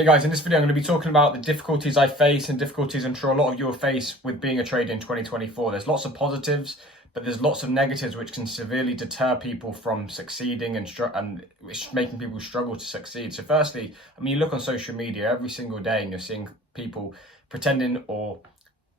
Hey guys, in this video I'm going to be talking about the difficulties I face and difficulties I'm sure a lot of you will face with being a trader in 2024. There's lots of positives, but there's lots of negatives which can severely deter people from succeeding and making people struggle to succeed. So firstly, you look on social media every single day and you're seeing people pretending or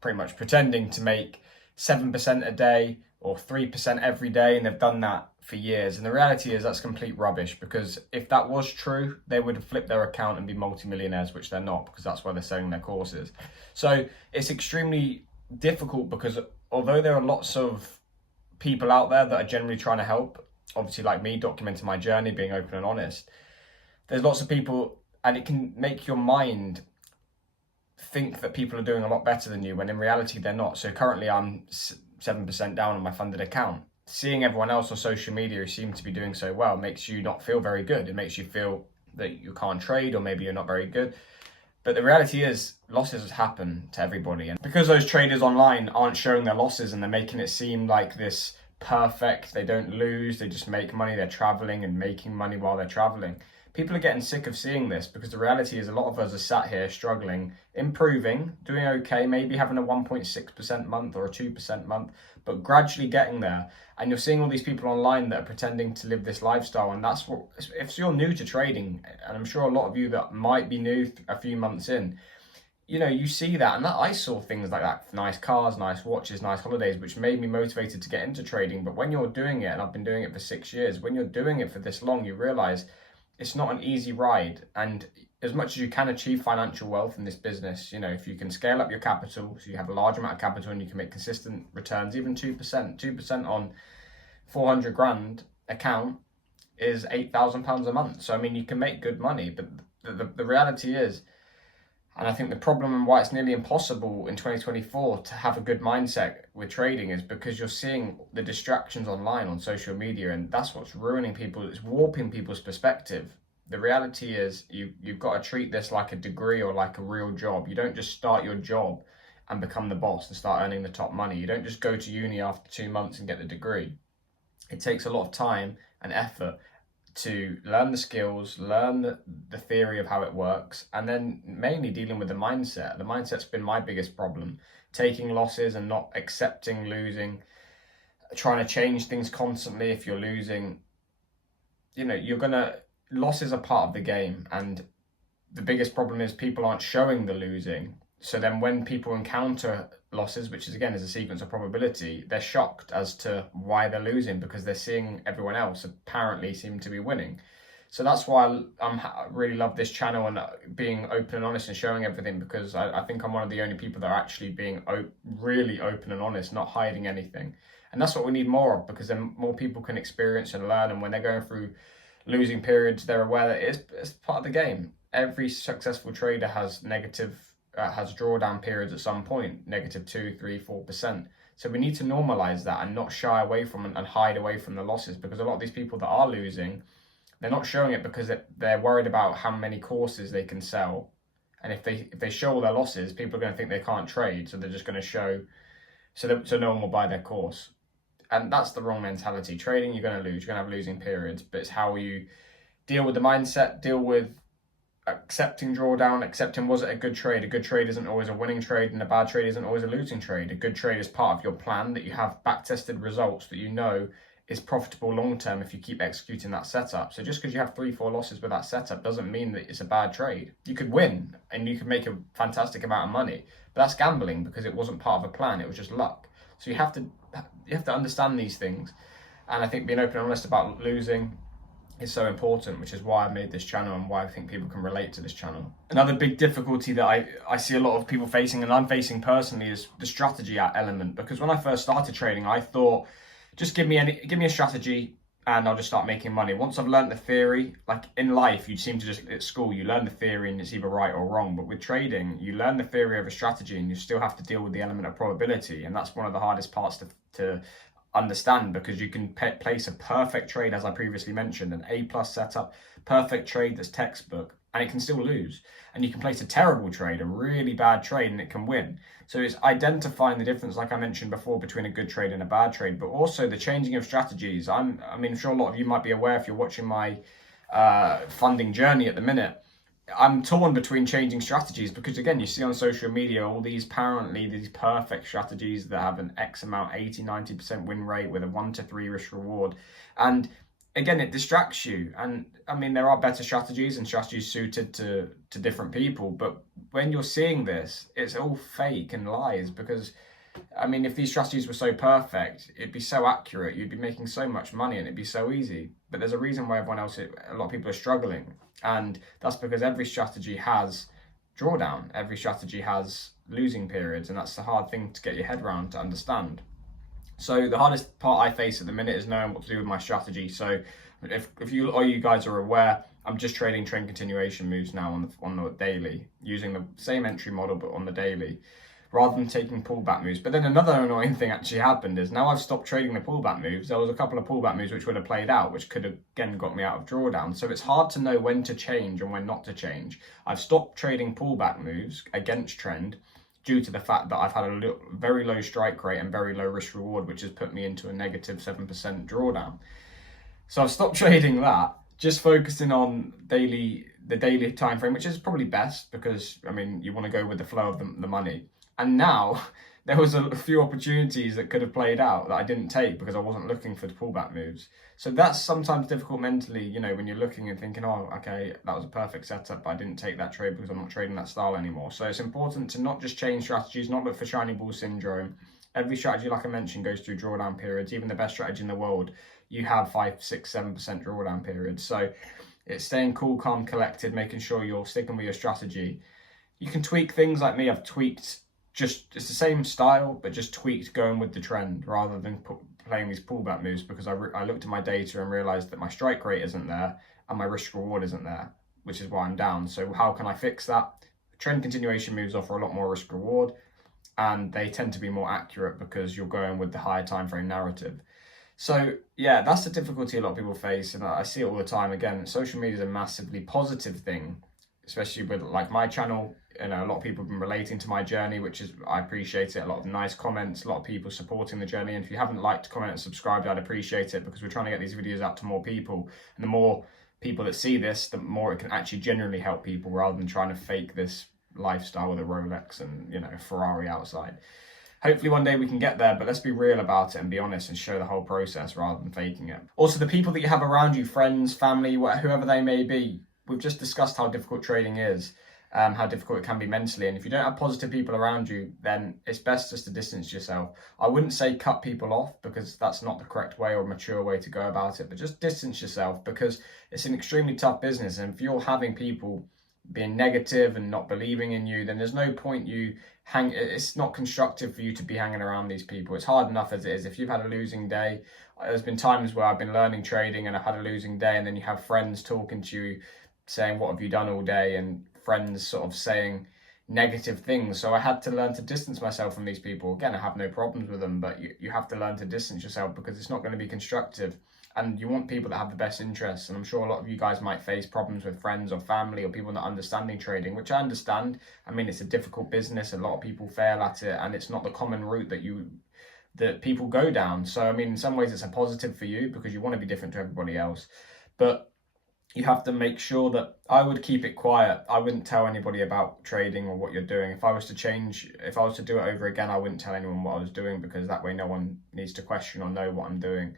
pretty much pretending to make 7% a day or 3% every day, and they've done that for years. And the reality is that's complete rubbish, because if that was true, they would have flipped their account and be multimillionaires, which they're not, because that's why they're selling their courses. So it's extremely difficult, because although there are lots of people out there that are generally trying to help, obviously like me, documenting my journey, being open and honest, there's lots of people, and it can make your mind think that people are doing a lot better than you, when in reality they're not. So currently I'm 7% down on my funded account. Seeing everyone else on social media who seem to be doing so well makes you not feel very good. It makes you feel that you can't trade, or maybe you're not very good. But the reality is losses happen to everybody. And because those traders online aren't showing their losses and they're making it seem like this perfect, they don't lose, they just make money, they're traveling and making money while they're traveling. People are getting sick of seeing this, because the reality is a lot of us are sat here struggling, improving, doing okay, maybe having a 1.6% month or a 2% month, but gradually getting there. And you're seeing all these people online that are pretending to live this lifestyle. And that's what, if you're new to trading, and I'm sure a lot of you that might be new a few months in, you see that, and that I saw things like that, nice cars, nice watches, nice holidays, which made me motivated to get into trading. But when you're doing it, and I've been doing it for 6 years, when you're doing it for this long, you realize it's not an easy ride. And as much as you can achieve financial wealth in this business, if you can scale up your capital, so you have a large amount of capital and you can make consistent returns, even 2% on 400 grand account is £8,000 a month. So, you can make good money, but the reality is, and I think the problem and why it's nearly impossible in 2024 to have a good mindset with trading is because you're seeing the distractions online on social media, and that's what's ruining people. It's warping people's perspective. The reality is you've got to treat this like a degree or like a real job. You don't just start your job and become the boss and start earning the top money. You don't just go to uni after 2 months and get the degree. It takes a lot of time and effort to learn the skills, learn the theory of how it works, and then mainly dealing with the mindset. The mindset's been my biggest problem. Taking losses and not accepting losing, trying to change things constantly. If you're losing, losses are part of the game, and the biggest problem is people aren't showing the losing. So then when people encounter losses, which is a sequence of probability, they're shocked as to why they're losing, because they're seeing everyone else apparently seem to be winning. So that's why I really love this channel and being open and honest and showing everything, because I think I'm one of the only people that are actually being really open and honest, not hiding anything. And that's what we need more of, because then more people can experience and learn. And when they're going through losing periods, they're aware that it's part of the game. Every successful trader has drawdown periods at some point, -2, 3, 4%. So we need to normalize that and not shy away from and hide away from the losses, because a lot of these people that are losing, they're not showing it because they're worried about how many courses they can sell. And if they show all their losses, people are going to think they can't trade, so they're just going to show, so no one will buy their course. And that's the wrong mentality. Trading, you're going to lose, you're going to have losing periods, but it's how you deal with the mindset, deal with accepting drawdown, accepting, was it a good trade? A good trade isn't always a winning trade, and a bad trade isn't always a losing trade. A good trade is part of your plan, that you have back-tested results that is profitable long-term if you keep executing that setup. So just because you have 3-4 losses with that setup doesn't mean that it's a bad trade. You could win and you could make a fantastic amount of money, but that's gambling, because it wasn't part of a plan, it was just luck. So you have to understand these things. And I think being open and honest about losing is so important, which is why I made this channel and why I think people can relate to this channel. Another big difficulty that I see a lot of people facing, and I'm facing personally, is the strategy element. Because when I first started trading, I thought, just give me a strategy and I'll just start making money. Once I've learned the theory, like in life, you seem to just, at school, you learn the theory and it's either right or wrong. But with trading, you learn the theory of a strategy and you still have to deal with the element of probability. And that's one of the hardest parts to understand, because you can place a perfect trade, as I previously mentioned, an A+ setup, perfect trade that's textbook, and it can still lose. And you can place a terrible trade, a really bad trade, and it can win. So it's identifying the difference, like I mentioned before, between a good trade and a bad trade, but also the changing of strategies. I'm sure a lot of you might be aware, if you're watching my funding journey at the minute, I'm torn between changing strategies because, again, you see on social media all these apparently these perfect strategies that have an X amount, 80-90% win rate with a 1 to 3 risk reward. And again, it distracts you. And I mean, there are better strategies and strategies suited to different people. But when you're seeing this, it's all fake and lies because, I mean, if these strategies were so perfect, it'd be so accurate, you'd be making so much money and it'd be so easy. But there's a reason why a lot of people are struggling. And that's because every strategy has drawdown, every strategy has losing periods. And that's the hard thing to get your head around to understand. So the hardest part I face at the minute is knowing what to do with my strategy. So if you or you guys are aware, I'm just trading trend continuation moves now on the daily, using the same entry model but on the daily, rather than taking pullback moves. But then another annoying thing actually happened is now I've stopped trading the pullback moves. There was a couple of pullback moves which would have played out, which could have again got me out of drawdown. So it's hard to know when to change and when not to change. I've stopped trading pullback moves against trend due to the fact that I've had a very low strike rate and very low risk reward, which has put me into a negative 7% drawdown. So I've stopped trading that, just focusing on the daily time frame, which is probably best because, I mean, you want to go with the flow of the money. And now there was a few opportunities that could have played out that I didn't take because I wasn't looking for the pullback moves. So that's sometimes difficult mentally, you know, when you're looking and thinking, oh, okay, that was a perfect setup, but I didn't take that trade because I'm not trading that style anymore. So it's important to not just change strategies, not look for shiny ball syndrome. Every strategy, like I mentioned, goes through drawdown periods. Even the best strategy in the world, you have 5, 6, 7% drawdown periods. So it's staying cool, calm, collected, making sure you're sticking with your strategy. You can tweak things like me. I've tweaked it's the same style, but just tweaked going with the trend rather than playing these pullback moves because I looked at my data and realized that my strike rate isn't there and my risk reward isn't there, which is why I'm down. So how can I fix that? Trend continuation moves offer a lot more risk reward and they tend to be more accurate because you're going with the higher time frame narrative. So yeah, that's the difficulty a lot of people face, and I see it all the time. Again, social media is a massively positive thing, especially with like my channel. You know, a lot of people have been relating to my journey, which is, I appreciate it. A lot of nice comments, a lot of people supporting the journey. And if you haven't liked, comment, and subscribed, I'd appreciate it because we're trying to get these videos out to more people. And the more people that see this, the more it can actually genuinely help people rather than trying to fake this lifestyle with a Rolex and, you know, Ferrari outside. Hopefully one day we can get there, but let's be real about it and be honest and show the whole process rather than faking it. Also, the people that you have around you, friends, family, whoever they may be, we've just discussed how difficult trading is. How difficult it can be mentally. And if you don't have positive people around you, then it's best just to distance yourself. I wouldn't say cut people off because that's not the correct way or mature way to go about it, but just distance yourself because it's an extremely tough business. And if you're having people being negative and not believing in you, then there's no point it's not constructive for you to be hanging around these people. It's hard enough as it is. If you've had a losing day, there's been times where I've been learning trading and I've had a losing day, and then you have friends talking to you saying, what have you done all day? And friends sort of saying negative things. So I had to learn to distance myself from these people. Again, I have no problems with them, but you have to learn to distance yourself because it's not going to be constructive. And you want people that have the best interests. And I'm sure a lot of you guys might face problems with friends or family or people not understanding trading, which I understand. I mean, it's a difficult business. A lot of people fail at it, and it's not the common route that people go down. So, I mean, in some ways it's a positive for you because you want to be different to everybody else. But you have to make sure that I would keep it quiet. I wouldn't tell anybody about trading or what you're doing. If I was to do it over again, I wouldn't tell anyone what I was doing because that way no one needs to question or know what I'm doing.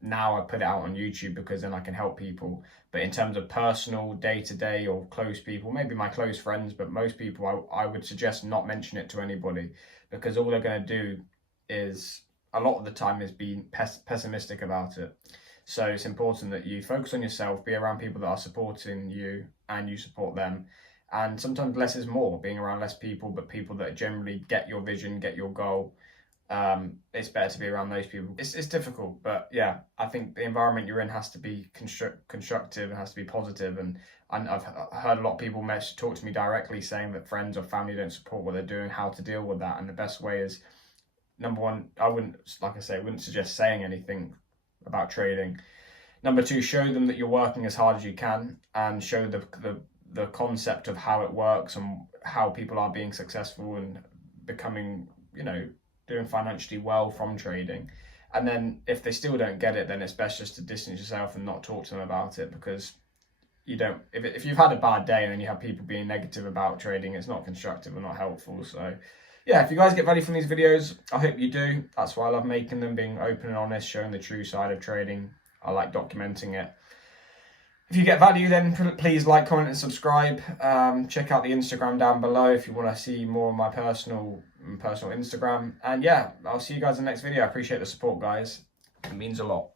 Now I put it out on YouTube because then I can help people. But in terms of personal, day-to-day or close people, maybe my close friends, but most people, I would suggest not mention it to anybody because all they're going to do is, a lot of the time, is be pessimistic about it. So it's important that you focus on yourself, be around people that are supporting you and you support them. And sometimes less is more, being around less people, but people that generally get your vision, get your goal. It's better to be around those people. It's difficult, but yeah, I think the environment you're in has to be constructive and has to be positive. And I've heard a lot of people talk to me directly saying that friends or family don't support what they're doing, how to deal with that. And the best way is, number one, I wouldn't suggest saying anything about trading. Number two, show them that you're working as hard as you can and show the concept of how it works and how people are being successful and becoming, you know, doing financially well from trading. And then if they still don't get it, then it's best just to distance yourself and not talk to them about it because if you've had a bad day and then you have people being negative about trading, it's not constructive and not helpful. So yeah, if you guys get value from these videos, I hope you do. That's why I love making them, being open and honest, showing the true side of trading. I like documenting it. If you get value, then please like, comment, and subscribe. Check out the Instagram down below if you want to see more of my personal Instagram. And yeah, I'll see you guys in the next video. I appreciate the support, guys. It means a lot.